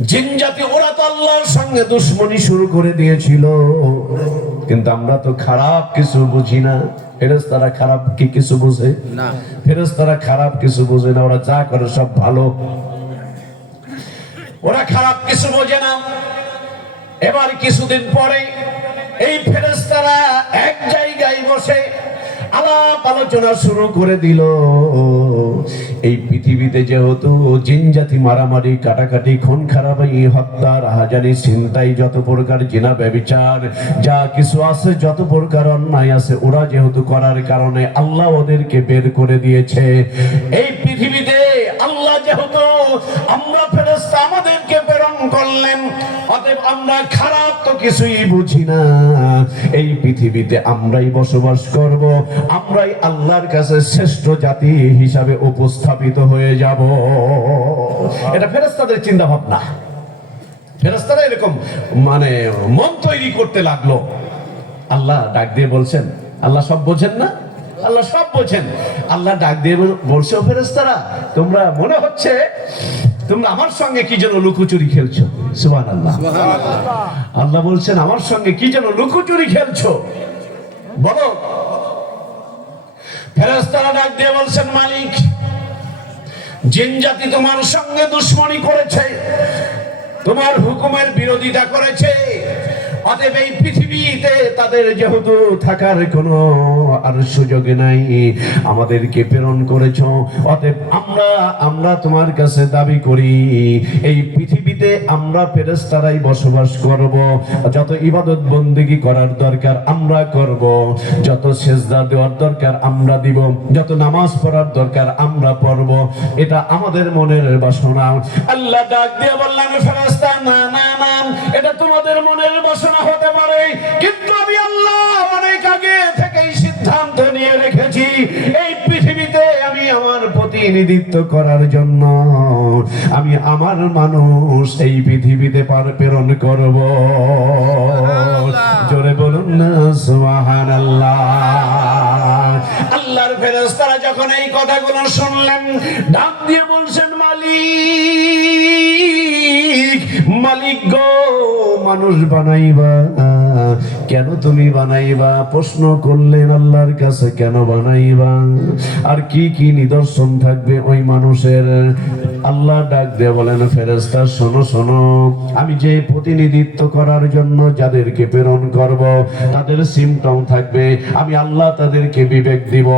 জিন জাতি ওরা তো আল্লাহর সঙ্গে দুশ্মনী শুরু করে দিয়েছিল। কিন্তু আমরা তো খারাপ কিছু বুঝি না। ফেরেস্তারা খারাপ কি কিছু বুঝে? না। ফেরেস্তারা খারাপ কিছু বোঝে না ওরা যা করে সব ভালো। ওরা খারাপ কিছু বোঝে না। এবার কিছুদিন পরে এই ফেরেস্তারা এক জায়গায় বসে আলাপ আলোচনা শুরু করে দিল। এই পৃথিবীতে যেহেতু জিনজাতি মারামারি, কাটাকাটি, খুন খারাপি হত্যা, রাহাজানি চিন্তাই যত প্রকার জিনা ব্যবিচার, যা কিছু আছে, যত প্রকার অন্যায় আছে, ওরা যেহেতু করার কারণে আল্লাহ ওদেরকে বের করে দিয়েছে। এই পৃথিবীতে আল্লাহ যেহেতু আমরা ফেরেস্তা আমাদেরকে প্রেরণ করলেন আমরা খারাপ তো কিছুই বুঝি না। এই পৃথিবীতে আমরাই বসবাস করব, আমরাই আল্লাহর কাছে শ্রেষ্ঠ জাতি হিসাবে উপস্থাপিত হয়ে যাব। এটা ফেরেস্তাদের চিন্তা ভাবনা ফেরেস্তারা এরকম মানে মন তৈরি করতে লাগল। আল্লাহ ডাক দিয়ে বলছেন, আল্লাহ সব বোঝেন না? আল্লাহ সব বোঝেন। আল্লাহ ডাক দিয়ে বলছে, "ও ফেরেস্তারা তোমরা মনে হচ্ছে তোমরা আমার সঙ্গে কি যেন লুকোচুরি খেলছো? সুবান আল্লাহ আল্লাহ বলছেন আমার সঙ্গে কি যেন লুকোচুরি খেলছো? বলো। ফেরেস্তারা ডাক দিয়ে বলছেন মালিক জিন জাতি তোমার সঙ্গে দুশ্মনী করেছে। তোমার হুকুমের বিরোধিতা করেছে। অতএব এই পৃথিবীতে তাদের যেহেতু থাকার কোনো আর সুযোগ নাই, আমাদেরকে প্রেরণ করেছ। অতএব আমরা আমরা তোমার কাছে দাবি করি, এই পৃথিবীতে আমরা ফেরেস্তারাই বসবাস করব, যত ইবাদত বন্দিগি করার দরকার আমরা করব, যত সেজদা দেওয়ার দরকার আমরা দিব, যত নামাজ পড়ার দরকার আমরা পড়ব, এটা আমাদের মনের বাসনা। আল্লাহ ডাক দিয়ে বললেন, ফেরেশতা, না না না এটা তোমাদের মনের বাসনা হতে পারে। কিন্তু আমি আল্লাহ অনেক আগে থেকেই সিদ্ধান্ত নিয়ে রেখেছি এই পৃথিবীতে আমি আমার প্রতিনিধিত্ব করার জন্য আমি আমার মানুষ এই পৃথিবীতে পার প্রেরণ করব। জোরে বলুন না সুবহানাল্লাহ। আল্লাহর ফেরেশতারা যখন এই কথাগুলো শুনলেন ডাক দিয়ে বলছেন মালিক মালিক গো মানুষ বানাইবা। কেন তুমি বানাইবা? প্রশ্ন করলেন আল্লাহর কাছে, কেন বানাইবা? আর কি কি নিদর্শন থাকবে ওই মানুষের? আল্লাহ ডাক দিয়ে বলেন ফেরেস্তা শোনো শোনো, আমি যে প্রতিনিধিত্ব করার জন্য যাদেরকে প্রেরণ করব, তাদের সিমটম থাকবে। আমি আল্লাহ তাদেরকে বিবেক দিব।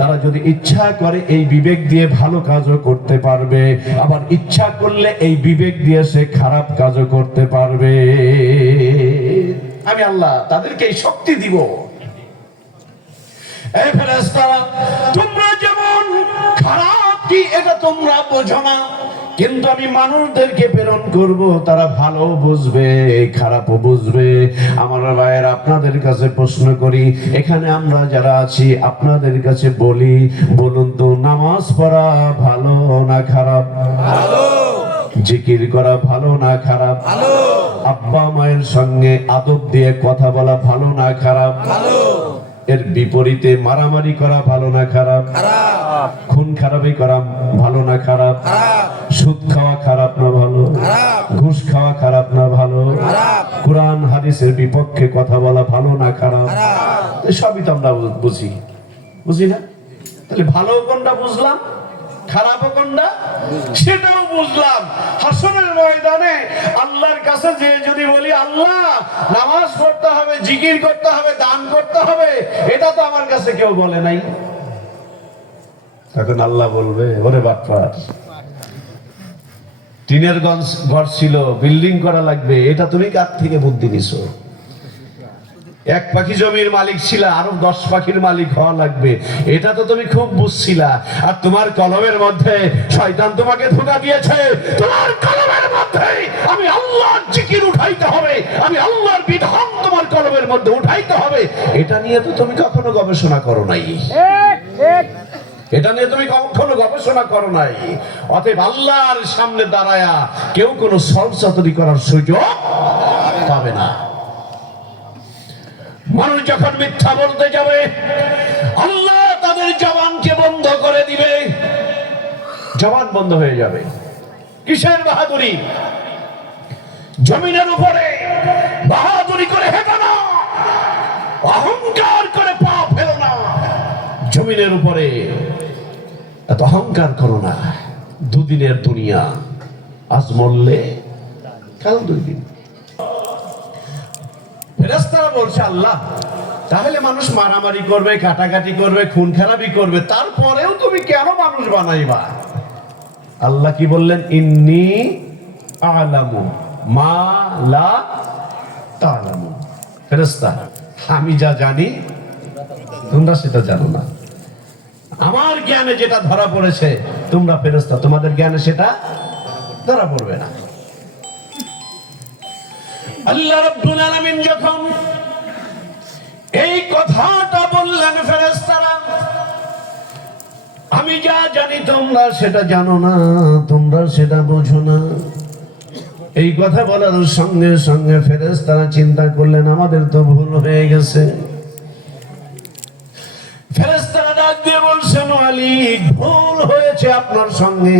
তারা যদি ইচ্ছা করে এই বিবেক দিয়ে ভালো কাজও করতে পারবে, আবার ইচ্ছা করলে এই বিবেক দিয়ে সে খারাপ কাজও করতে পারবে। আমি আল্লাহ তাদেরকে এই শক্তি দিব। তোমরা যেমন খারাপ কি, এটা তোমরা বোঝো না। কিন্তু আমি মানুষদেরকে প্রেরণ করব, তারা ভালো বুঝবে, খারাপও বুঝবে। আমার ভাইয়ের আপনাদের কাছে প্রশ্ন করি, এখানে আমরা যারা আছি, আপনাদের কাছে বলি, বলুন তো, নামাজ পড়া ভালো না খারাপ? জিকির করা ভালো না খারাপ? আব্বা মায়ের সঙ্গে আদব দিয়ে কথা বলা ভালো না খারাপ? ভালো। এর বিপরীতে মারামারি করা ভালো না খারাপ? খারাপ। খুন খারাপই করা ভালো না খারাপ? খারাপ। সুদ খাওয়া খারাপ না ভালো? খারাপ। ঘুষ খাওয়া খারাপ না ভালো? খারাপ। কোরআন হাদিসের বিপক্ষে কথা বলা ভালো না খারাপ? খারাপ। এ সবই তো আমরা বুঝি। বুঝি না? তাহলে ভালো কোনটা বুঝলাম? খারাপ কোনটা সেটাও বুঝলাম। হাসনের ময়দানে আল্লাহর কাছে যে যদি বলি, আল্লাহ, নামাজ পড়তে হবে, জিকির করতে হবে, দান করতে হবে, এটা তো আমার কাছে কেউ বলে নাই। তখন আল্লাহ বলবে, ওরে বাটপার টিনের গঞ্জ ঘর ছিল, বিল্ডিং করা লাগবে, এটা তুমি কার থেকে বুদ্ধি নিছো? এক পাখি জমির মালিক ছিলা আরও দশ পাখির মালিক হওয়া লাগবে। এটা তো তুমি খুব বুঝছিলা। আর তোমার কলমের মধ্যে শয়তান তোমাকে ধোকা দিয়েছে। তোমার কলমের মধ্যে আমি আল্লাহর জিকির উঠাইতে হবে। আমি আল্লাহর বিধান তোমার কলমের মধ্যে উঠাইতে হবে। এটা নিয়ে তো তুমি কখনো গবেষণা করো নাই। এটা নিয়ে তুমি কখনো গবেষণা করো নাই। অতএব আল্লাহর সামনে দাঁড়ায়া কেউ কোনো সলসাতরি করার সুযোগ পাবে না। মানুষ যখন মিথ্যা বলতে যাবে, আল্লাহ তাদের জবানকে বন্ধ করে দিবে। জবান বন্ধ হয়ে যাবে। কিসের বাহাদুরি? জমিনের উপরে বাহাদুরি করে হেঁটো না। অহংকার করে পা ফেলো না। জমিনের উপরে এত অহংকার করো না। দুদিনের দুনিয়া আজ মরলে কাল দুই দিন। বলছে আল্লাহ তাহলে মানুষ মারামারি করবে কাটাকাটি করবে, খুন খারাপি করবে, তারপরেও তুমি কেন মানুষ বানাইবা? আল্লাহ কি বললেন? ইন্নি আলামু মা তালামু ফেরেস্তা আমি যা জানি, তোমরা সেটা জানো না। আমার জ্ঞানে যেটা ধরা পড়েছে, তোমরা ফেরেস্তা তোমাদের জ্ঞানে সেটা ধরা পড়বে না। আল্লাহ রাব্বুল আলামিন যখন আমি যা জানি তোমরা সেটা জানো না, তোমরা সেটা বোঝো না। এই কথা বলার সঙ্গে সঙ্গে ফেরেস তারা চিন্তা করলেন, আমাদের তো ভুল হয়ে গেছে। ভুল হয়েছে আপনার সঙ্গে।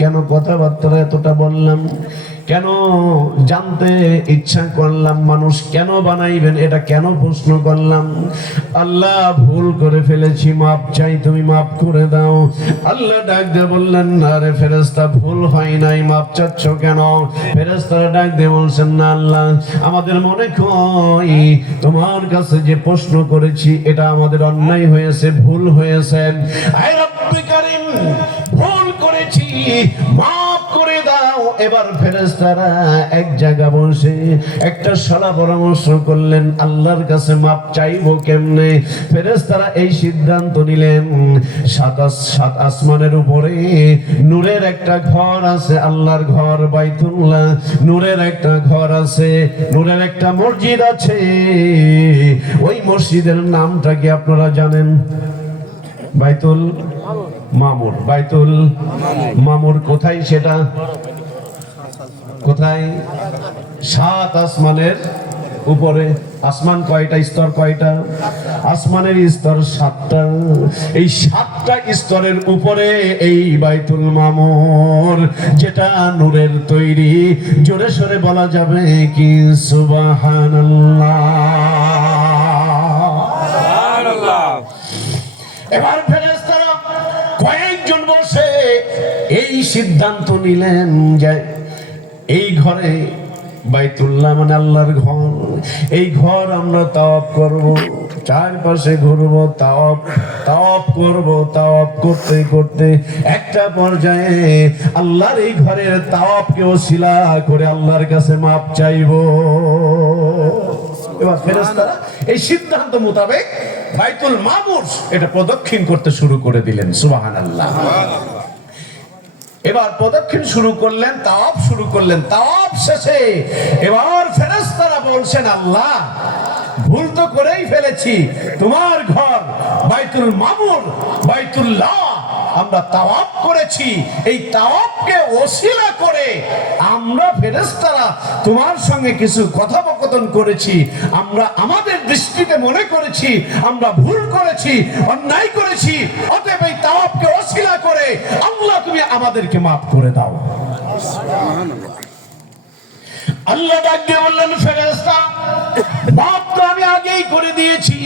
কেন কথাবার্তা এতটা বললাম? কেন জানতে ইচ্ছা করলাম? মানুষ কেন বানাইবেন? এটা কেন প্রশ্ন করলাম? আল্লাহ ভুল করে ফেলেছি, মাপ চাই, তুমি মাপ করে দাও। আল্লাহ ডাক দিয়ে বললেন, না রে ফেরেস্তা ভুল হয় নাই, মাপ চাচ্ছ কেন? ফেরেস্তারা ডাক দিয়ে বলছেন, না আল্লাহ, আমাদের মনে কই তোমার কাছে যে প্রশ্ন করেছি, এটা আমাদের অন্যায় হয়েছে, ভুল হয়েছে। আয় রব্বি কারিম, ভুল করেছি দাও এবার ফেরেশতারা এক জায়গা বসে একটা সলা পরামর্শ করলেন, আল্লাহর কাছে মাপ চাইব কেমনে? ফেরেশতারা এই সিদ্ধান্ত নিলেন, সাত সাত আসমানের উপরে নূরের একটা ঘর আছে, আল্লাহর ঘর বাইতুল্লাহ, নূরের একটা ঘর আছে, নূরের একটা মসজিদ আছে। ওই মসজিদের নামটা কি আপনারা জানেন? বাইতুল মামুর। বাইতুল মামুর কোথায় সেটা? কোথায়? সাত আসমানের উপরে। আসমান কয়টা? স্তর কয়টা? আসমানের স্তর সাতটা। এই সাতটা স্তরের উপরে এই বাইতুল মামুর, যেটা নূরের তৈরি। জোরে সরে বলা যাবে কি? সুবহানাল্লাহ। এবার কয়েকজন বসে এই সিদ্ধান্ত নিলেন যে এই ঘরে বাইতুল্লাহ মানে আল্লাহর ঘর। এই ঘর আমরা তাওয়াব করব, চারপাশে ঘুরবো তাওয়াব তাওয়াব করব তাওয়াব করতে করতে একটা পর্যায়ে আল্লাহর এই ঘরের তাওয়াবকে ওসিলা করে আল্লাহর কাছে মাপ চাইব। এবার ফেরেশতারা এই সিদ্ধান্ত মোতাবেক বাইতুল মামুর এটা প্রদক্ষিণ করতে শুরু করে দিলেন, সুবহানাল্লাহ। এবার প্রদক্ষিণ শুরু করলেন তাওয়াব শুরু করলেন তাওয়াব শেষে এবার ফেরেশতারা বলছেন, আল্লাহ, ভুল তো করেই ফেলেছি। তোমার ঘর বাইতুল মামুর, বাইতুল্লাহ। আমরা তাওয়াব করেছি। এই তাওয়াবকে ওসিলা করে আমরা ফেরেস্তারা তোমার সঙ্গে কিছু কথোপকথন করেছি। আমরা আমাদের দৃষ্টিতে মনে করেছি, আমরা ভুল করেছি, অন্যায় করেছি, অতএব এই তাওয়াবকে ওসিলা করে আল্লাহ তুমি আমাদেরকে মাফ করে দাও। আল্লাহ ডাক দিয়ে বললেন, ফেরেশতা মাপ তো আমি আগেই করে দিয়েছি,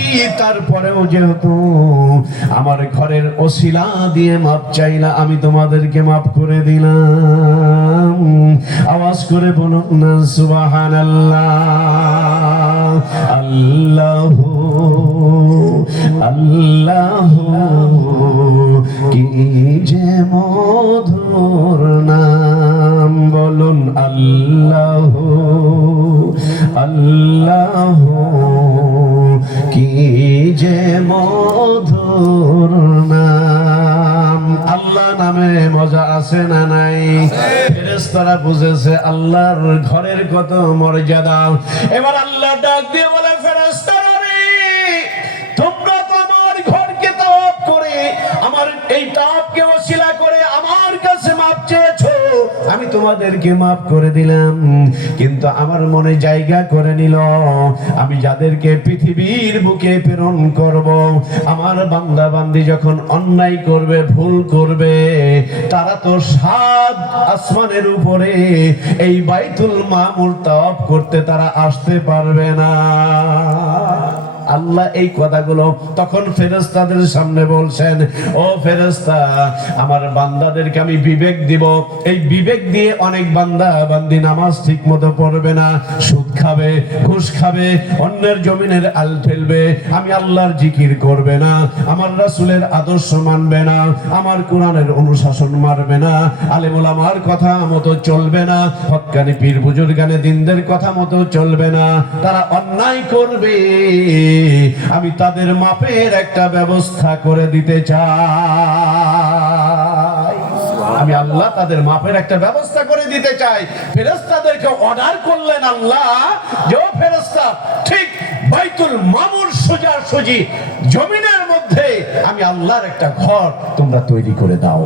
তারপরেও যেহেতু আমার ঘরের ওসিলা দিয়ে মাপ চাইলা আমি তোমাদেরকে মাফ করে দিলাম। আওয়াজ করে বলুন না, সুবহানাল্লাহ। আল্লাহ আল্লাহ, কি যে মধুর ফেরেশতারা বুঝেছে, আল্লাহর ঘরের কত মর্যাদা। এবার আল্লাহ ডাক দিয়ে বলে ফেরেস্তারা রে, তোমরা তো আমার ঘরকে তাওয়াব করে, আমার এই তাওয়াবকে ওসিলা তোমাদেরকে মাফ করে দিলাম। কিন্তু আমার মনে জায়গা করে নিল। আমি যাদেরকে পৃথিবীর বুকে প্রেরণ করব, আমার বান্দা বান্দি যখন অন্যায় করবে, ভুল করবে, তারা তো সাত আসমানের উপরে এই বাইতুল মামুর তাওয়াফ করতে তারা আসতে পারবে না। আল্লাহ এই কথাগুলো তখন ফেরেস্তাদের সামনে বলছেন, ও ফেরেস্তা আমার বান্দাদেরকে আমি বিবেক দিব। এই বিবেক দিয়ে অনেক বান্দা বান্দি নামাজ ঠিক মতো পড়বে না, সুদ খাবে, ঘুষ খাবে, অন্যের জমিনের আল ফেলবে। আমি আল্লাহর জিকির করবে না, আমার রাসূলের আদর্শ মানবে না, আমার কোরআনের অনুশাসন মারবে না, আলেমুল আমার কথা মতো চলবে না হক্কানি পীর বুজুর্গানে দিনদের কথা মতো চলবে না। তারা অন্যায় করবে। আমি তাদের মাপের একটা ব্যবস্থা করে দিতে চাই। আমি আল্লাহ তাদের মাপের একটা ব্যবস্থা করে দিতে চাই। ফেরেস্তাদেরকে অর্ডার করলেন আল্লাহ, যে ঠিক বাইতুল মামুর জমিনের মধ্যে আমি আল্লাহর একটা ঘর তোমরা তৈরি করে দাও।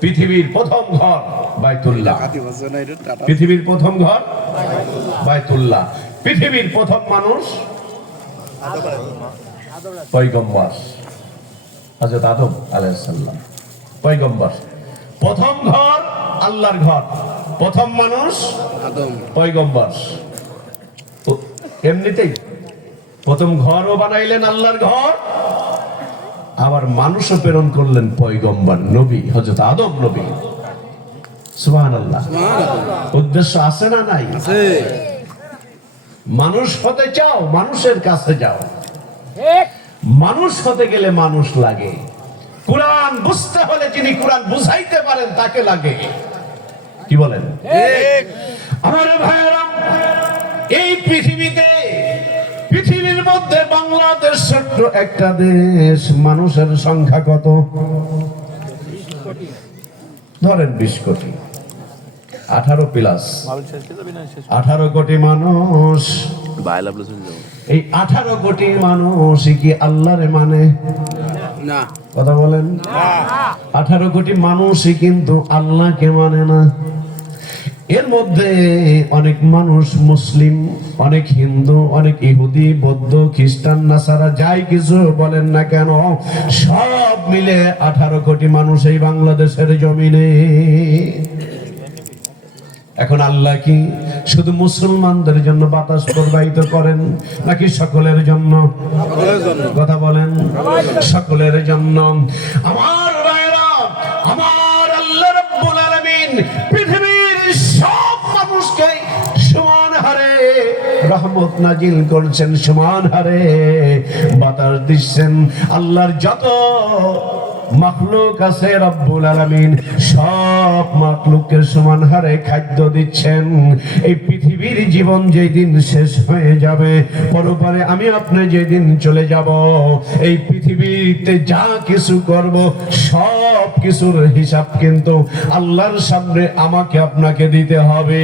পৃথিবীর প্রথম ঘর বাইতুল্লাহ। পৃথিবীর প্রথম ঘর বাইতুল্লাহ। পৃথিবীর প্রথম মানুষ পয়গম্বর। হযরত আদম আলাইহিস সালাম। পয়গম্বর। প্রথম ঘর আল্লাহর ঘর। প্রথম মানুষ পয়গম্বর। ও, এমনিতেই প্রথম ঘরও বানাইলেন আল্লাহর ঘর আবার মানুষও প্রেরণ করলেন পৈগম্বর নবী হযরত আদম নবী। সুবহানাল্লাহ। উদ্দেশ্য আছে না নাই? মানুষ হতে চাও মানুষের কাছে যাও। মানুষ হতে গেলে মানুষ লাগে। কোরআন বুঝতে হলে যিনি কোরআন বুঝাইতে পারেন তাকে লাগে। কি বলেন? আমার ভাইয়েরা এই পৃথিবীতে পৃথিবীর মধ্যে বাংলাদেশ ছোট্ট একটা দেশ মানুষের সংখ্যা কত? ধরেন বিশ কোটি। আঠারো প্লাস আঠারো কোটি মানুষ। এই আঠারো কোটি মানুষ কি আল্লাহরে মানে? না। কথা বলেন। আঠারো কোটি মানুষই কিন্তু আল্লাহকে মানে না। এর মধ্যে অনেক মানুষ মুসলিম অনেক হিন্দু অনেক ইহুদি বৌদ্ধ খ্রিস্টান নাসারা যাই কিছু বলেন না কেন সব মিলে আঠারো কোটি মানুষ এই বাংলাদেশের জমিনে। এখন আল্লাহ কি শুধু মুসলমানদের জন্য বাতাস প্রবাহিত করেন নাকি সকলের জন্য? কথা বলেন। সকলের জন্য। আমার আমার আল্লাহ রাব্বুল আলামিন পৃথিবীর সব মানুষকে সমান হারে রহমত নাজিল করছেন সমান হারে বাতাস দিচ্ছেন। আল্লাহর যত মাখলুক আছে রব্বুল আলামিন। সব মাখলুকের সমান হারে খাদ্য দিচ্ছেন। এই পৃথিবীর জীবন যেই দিন শেষ হয়ে যাবে, পরপরে আমি আপনি যেদিন চলে যাব, এই পৃথিবীতে যা কিছু করব, সব কিছুর হিসাব কিন্তু আল্লাহর সামনে আমাকে আপনাকে দিতে হবে।